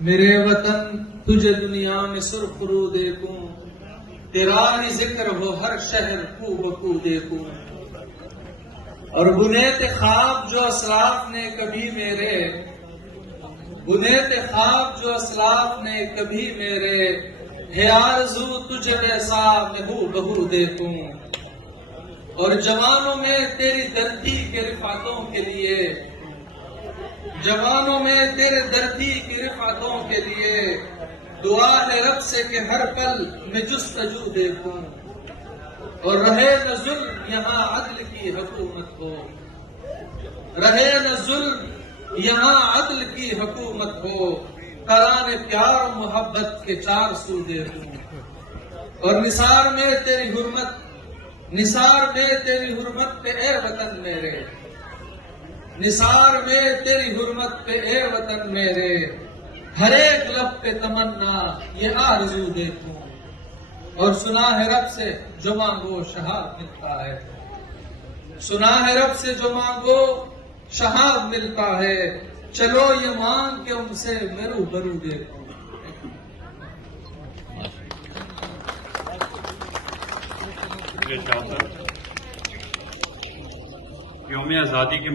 میرے وطن تجھے دنیا میں سرخرو دیکھوں، تیرا ہی ذکر ہو ہر شہر کو بکو دیکھوں، اور بنے تھے خواب جو اسلاف نے کبھی میرے، بنے تھے خواب جو اسلاف نے کبھی میرے، ہے آرزو تجھے ویسا میں ہو بہو دیکھوں، اور جوانوں میں تیری دردی کے رفعتوں کے لیے، جوانوں میں تیرے دردی کی رفعتوں کے لیے دعا ہے رب سے کہ ہر پل میں جستجو دیکھوں، اور رہے نہ ظلم یہاں عدل کی حکومت ہو، رہے نہ ظلم یہاں عدل کی حکومت ہو، ترانے پیار و محبت کے چار سو دیکھوں، اور نثار میں تیری حرمت، نثار میں تیری حرمت پہ اے وطن میرے، نثار میں تیری حرمت پہ اے وطن میرے، ہر ایک لب پہ تمنا یہ آرزو دیکھوں، اور سنا ہے رب سے جو مانگو شہاب ملتا ہے، سنا ہے رب سے جو مانگو شہاب ملتا ہے، چلو یہ مانگ کے ان سے میں روبرو دیکھوں۔ یوم آزادی کے